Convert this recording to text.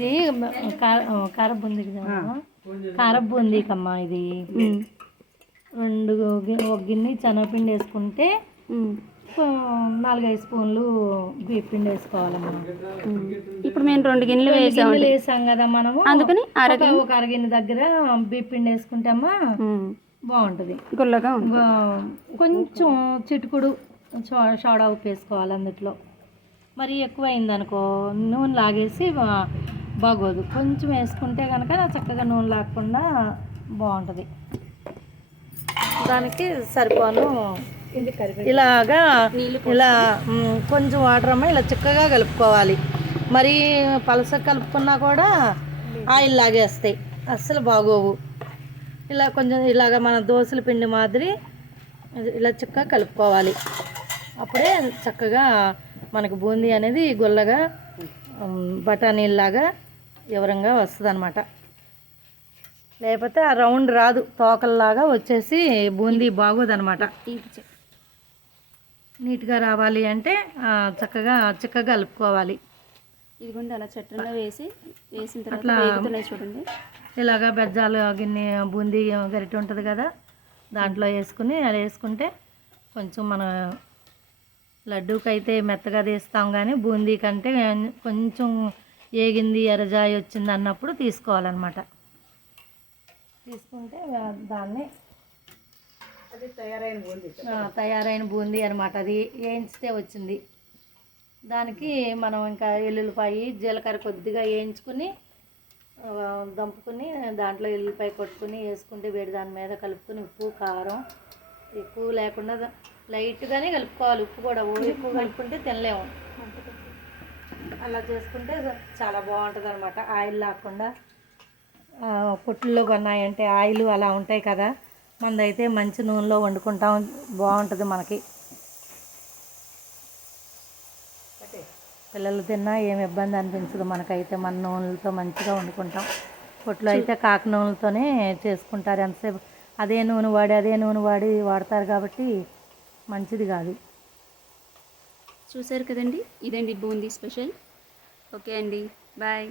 ఇది కార బూందీ కార బూందీకమ్మా ఇది ఒక గిన్నె శనగపిండి వేసుకుంటే 4-5 స్పూన్లు బియ్య పిండి వేసుకోవాలమ్మా. ఇప్పుడు మేము 2 గిన్నెలు వేసాం కదా మనము, అందుకని ఒక అరగిన్నె దగ్గర బియ్య పిండి వేసుకుంటామా బాగుంటుంది, గుల్లగా. కొంచెం చిటుకుడు సోడా ఉప్పు వేసుకోవాలి అందులో. మరి ఎక్కువ అయిందనుకో నూనె లాగేసి బాగోదు, కొంచెం వేసుకుంటే కనుక చక్కగా నూనె లాగకుండా బాగుంటుంది. దానికి సరిపోను ఇలాగా ఇలా కొంచెం వాటర్ అమ్మ ఇలా చిక్కగా కలుపుకోవాలి. మరి పలస కలుపుకున్నా కూడా ఆయిల్ లాగేస్తాయి, అస్సలు బాగోవు. ఇలా కొంచెం ఇలాగ మన దోశల పిండి మాదిరి ఇలా చిక్కగా కలుపుకోవాలి. అప్పుడే చక్కగా మనకు బూందీ అనేది గుల్లగా బఠానీలాగా వివరంగా వస్తుంది అనమాట. లేకపోతే ఆ రౌండ్ రాదు, తోకల్లాగా వచ్చేసి బూందీ బాగోదనమాట. నీట్గా రావాలి అంటే చక్కగా చిక్కగా కలుపుకోవాలి. ఇదిగోండి అలా చట్రంలో వేసిన తర్వాత చూడండి. ఇలాగా బెజ్జాలు గిన్నె బూందీ గరిటె ఉంటుంది కదా, దాంట్లో వేసుకుని అలా వేసుకుంటే కొంచెం మన లడ్డూకి అయితే మెత్తగా తీస్తాం, కానీ బూందీ కంటే కొంచెం ఏగింది ఎర్రజాయి వచ్చింది అన్నప్పుడు తీసుకోవాలన్నమాట. తీసుకుంటే దాన్ని అది తయారైన బూందీ అనమాట. అది వేయించితే వచ్చింది. దానికి మనం ఇంకా ఎల్లుల్లిపాయ జీలకర్ర కొద్దిగా వేయించుకుని దంపుకుని దాంట్లో ఎల్లుల్లిపాయ కొట్టుకుని వేసుకుంటే వేడి దాని మీద కలుపుకొని ఉప్పు కారం ఎక్కువ లేకుండా లైట్గానే కలుపుకోవాలి. ఉప్పు కూడా ఎక్కువ కలుపుకుంటే తినలేము. అలా చేసుకుంటే చాలా బాగుంటుంది అనమాట. ఆయిల్ లేకుండా పొట్టుల్లో కొన్నాయంటే ఆయిల్ అలా ఉంటాయి కదా, మనదైతే మంచి నూనెలో వండుకుంటాం, బాగుంటుంది మనకి. పిల్లలు తిన్నా ఏమి ఇబ్బంది అనిపించదు మనకైతే. మన నూనెలతో మంచిగా వండుకుంటాం. పొట్టులో అయితే కాకి నూనెలతోనే చేసుకుంటారు ఎంతసేపు. అదే నూనె వాడి వాడతారు కాబట్టి మంచిది కాదు. చూసారు కదండి, ఇదండి బూందీ స్పెషల్. ఓకే అండి, బాయ్.